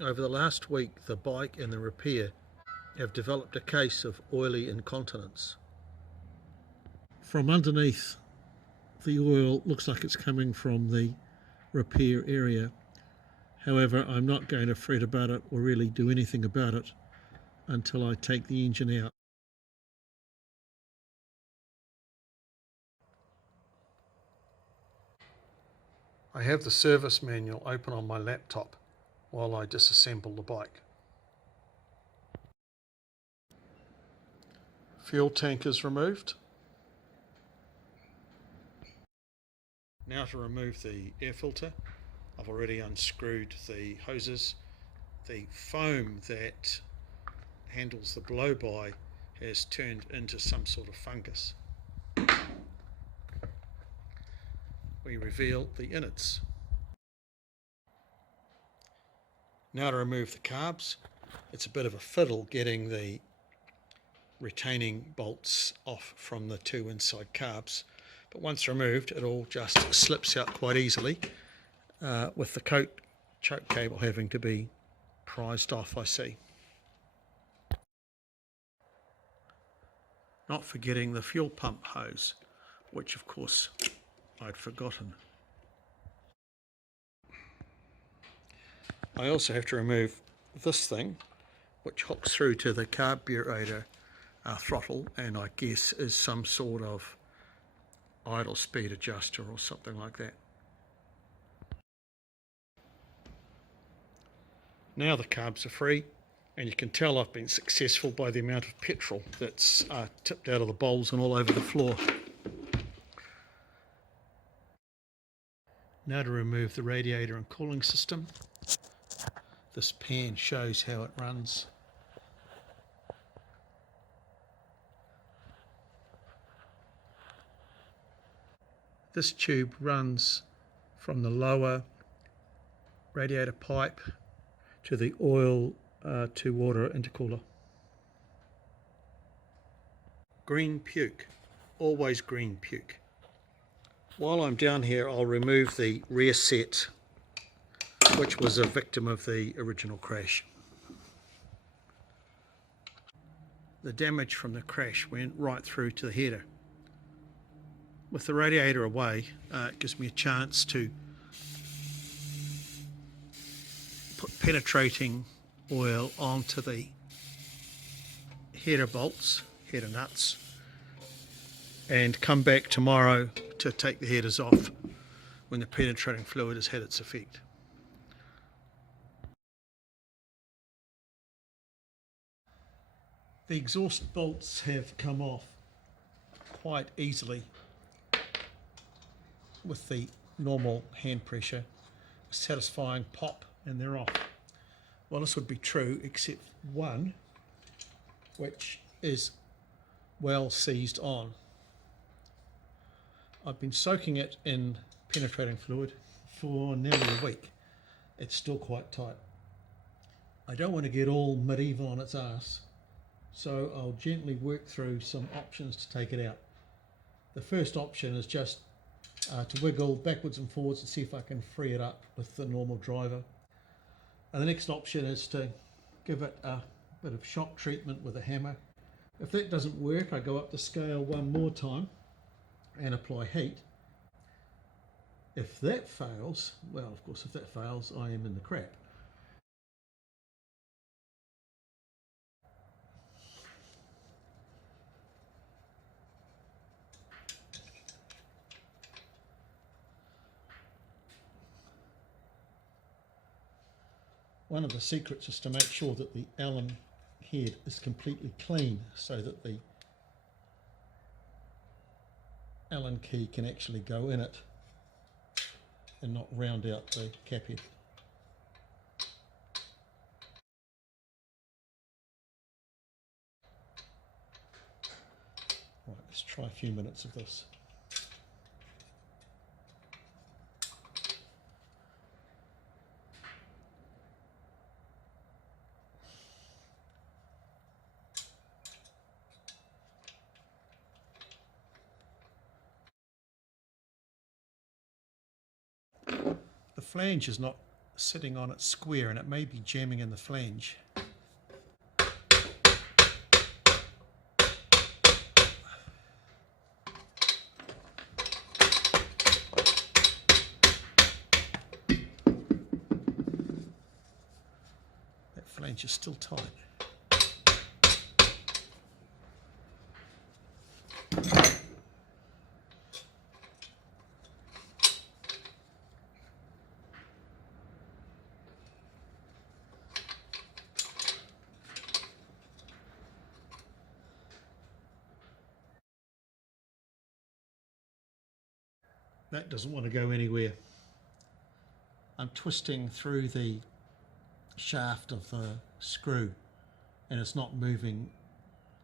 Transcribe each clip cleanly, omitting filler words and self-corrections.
Over the last week, the bike and the repair have developed a case of oily incontinence. From underneath, the oil looks like it's coming from the repair area. However, I'm not going to fret about it or really do anything about it until I take the engine out. I have the service manual open on my laptop while I disassemble the bike. Fuel tank is removed. Now to remove the air filter. I've already unscrewed the hoses. The foam that handles the blow-by has turned into some sort of fungus. We reveal the innards. Now to remove the carbs. It's a bit of a fiddle getting the retaining bolts off from the two inside carbs, but once removed it all just slips out quite easily, with the choke cable having to be prized off, I see. Not forgetting the fuel pump hose, which of course I'd forgotten. I also have to remove this thing, which hooks through to the carburetor throttle, and I guess is some sort of idle speed adjuster or something like that. Now the carbs are free, and you can tell I've been successful by the amount of petrol that's tipped out of the bowls and all over the floor. Now to remove the radiator and cooling system. This pan shows how it runs. This tube runs from the lower radiator pipe to the oil to water intercooler. Green puke, always green puke. While I'm down here, I'll remove the rear set, which was a victim of the original crash. The damage from the crash went right through to the header. With the radiator away, it gives me a chance to put penetrating oil onto the header bolts, header nuts, and come back tomorrow to take the headers off when the penetrating fluid has had its effect. The exhaust bolts have come off quite easily with the normal hand pressure, satisfying pop, and they're off. Well, this would be true except one, which is well seized on. I've been soaking it in penetrating fluid for nearly a week. It's still quite tight. I don't want to get all medieval on its ass, so I'll gently work through some options to take it out. The first option is just to wiggle backwards and forwards and see if I can free it up with the normal driver. And the next option is to give it a bit of shock treatment with a hammer. If that doesn't work, I go up the scale one more time and apply heat. If that fails, well, of course, if that fails, I am in the crap. One of the secrets is to make sure that the Allen head is completely clean so that the Allen key can actually go in it and not round out the cap head. Right, let's try a few minutes of this. The flange is not sitting on it square and it may be jamming in the flange. That flange is still tight. That doesn't want to go anywhere. I'm twisting through the shaft of the screw and it's not moving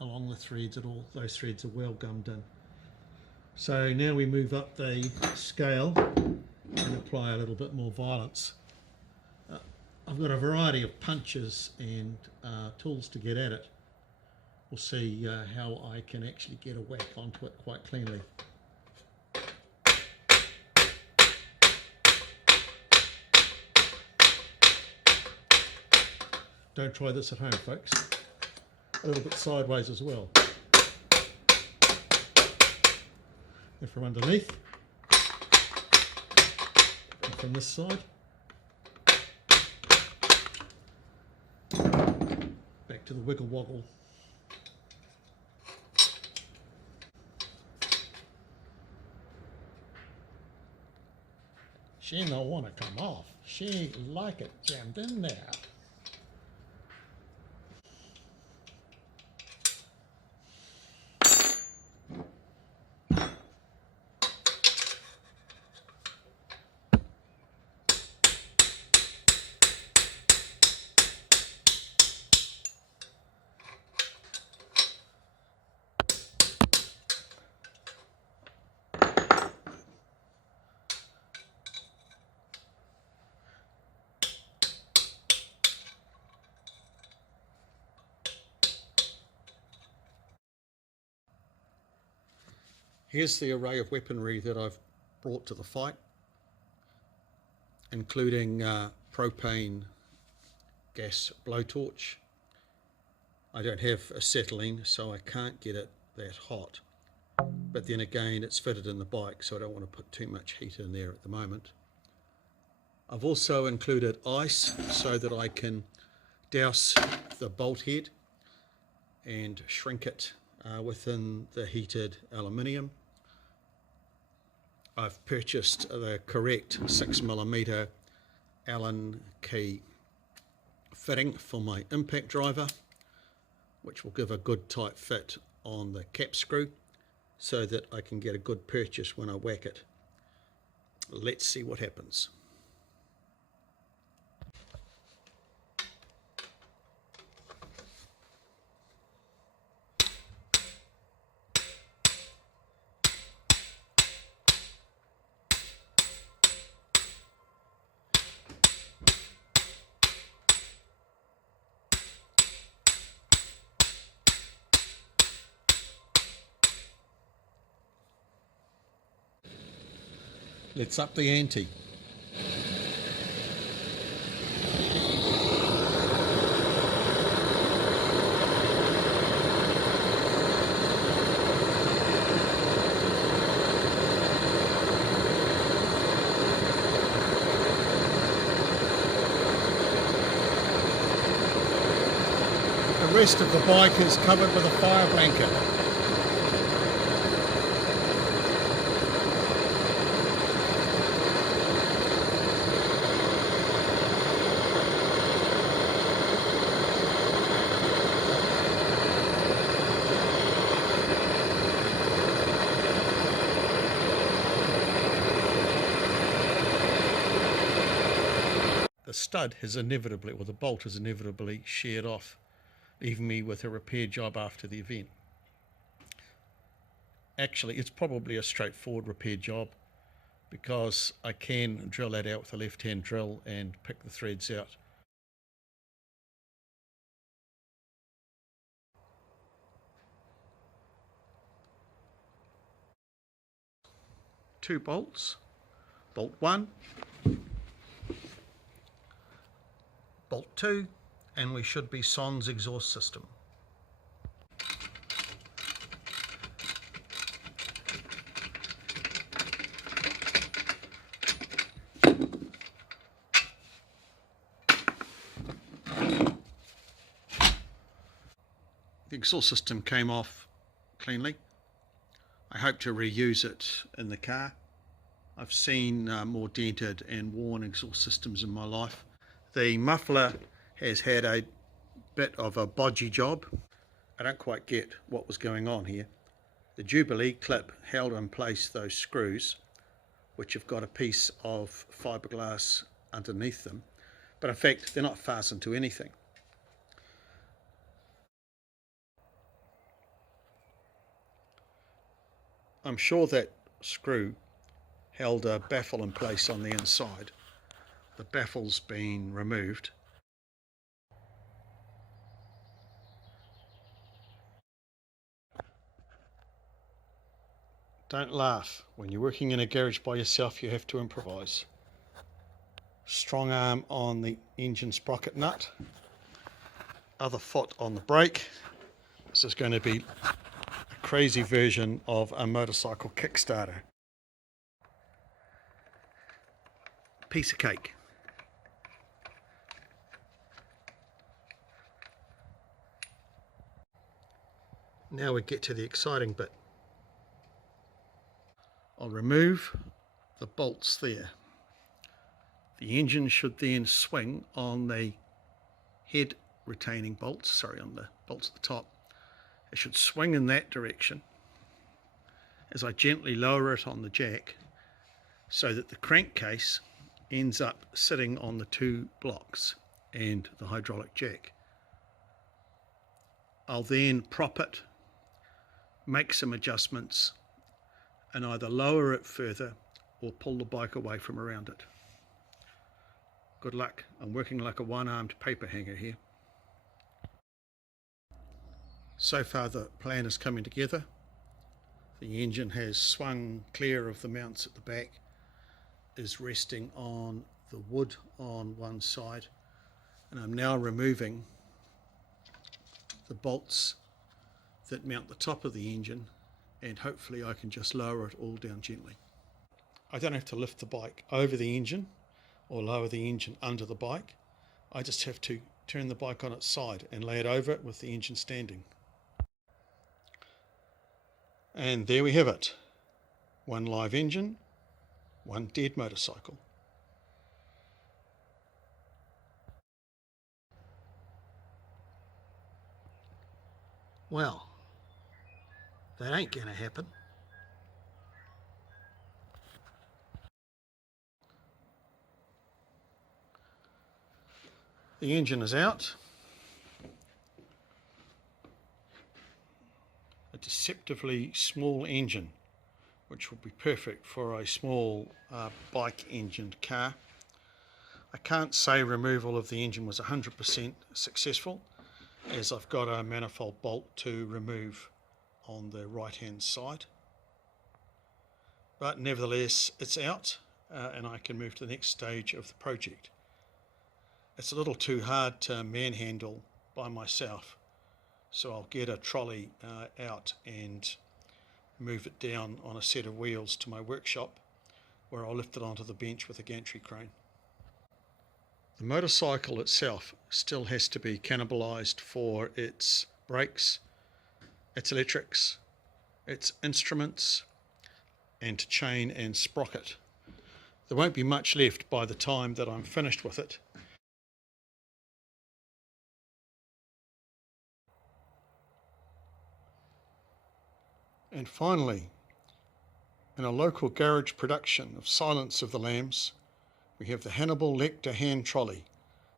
along the threads at all. Those threads are well gummed in. So now we move up the scale and apply a little bit more violence. I've got a variety of punches and tools to get at it. We'll see how I can actually get a whack onto it quite cleanly. Don't try this at home, folks. A little bit sideways as well. And from underneath. And from this side. Back to the wiggle woggle. She don't want to come off. She like it jammed in there. Here's the array of weaponry that I've brought to the fight, including propane gas blowtorch. I don't have acetylene, so I can't get it that hot. But then again, it's fitted in the bike, so I don't want to put too much heat in there at the moment. I've also included ice so that I can douse the bolt head and shrink it within the heated aluminium. I've purchased the correct 6mm Allen key fitting for my impact driver, which will give a good tight fit on the cap screw so that I can get a good purchase when I whack it. Let's see what happens. Let's up the ante. The rest of the bike is covered with a fire blanket. The stud has inevitably, or the bolt has inevitably sheared off, leaving me with a repair job after the event. Actually, it's probably a straightforward repair job because I can drill that out with a left-hand drill and pick the threads out. Two bolts, bolt 1 bolt 2, and we should be sans exhaust system. The exhaust system came off cleanly. I hope to reuse it in the car. I've seen more dented and worn exhaust systems in my life. The muffler has had a bit of a bodgy job. I don't quite get what was going on here. The Jubilee clip held in place those screws, which have got a piece of fiberglass underneath them, but in fact they're not fastened to anything. I'm sure that screw held a baffle in place on the inside. The baffle's been removed. Don't laugh. When you're working in a garage by yourself, you have to improvise. Strong arm on the engine sprocket nut. Other foot on the brake. This is going to be a crazy version of a motorcycle kickstarter. Piece of cake. Now we get to the exciting bit. I'll remove the bolts there. The engine should then swing on the head retaining bolts, on the bolts at the top. It should swing in that direction as I gently lower it on the jack so that the crankcase ends up sitting on the two blocks and the hydraulic jack. I'll then prop it, make some adjustments, and either lower it further or pull the bike away from around it. Good luck. I'm working like a one-armed paper hanger here. So far the plan is coming together. The engine has swung clear of the mounts at the back, is resting on the wood on one side, and I'm now removing the bolts that mount the top of the engine, and hopefully I can just lower it all down gently. I don't have to lift the bike over the engine or lower the engine under the bike. I just have to turn the bike on its side and lay it over it with the engine standing. And there we have it. One live engine, one dead motorcycle. Well, that ain't gonna happen. The engine is out. A deceptively small engine, which will be perfect for a small bike engined car. I can't say removal of the engine was 100% successful, as I've got a manifold bolt to remove on the right hand side, but nevertheless it's out, and I can move to the next stage of the project. It's a little too hard to manhandle by myself, so I'll get a trolley out and move it down on a set of wheels to my workshop, where I'll lift it onto the bench with a gantry crane. The motorcycle itself still has to be cannibalized for its brakes, its electrics, its instruments, and chain and sprocket. There won't be much left by the time that I'm finished with it. And finally, in a local garage production of Silence of the Lambs, we have the Hannibal Lecter hand trolley,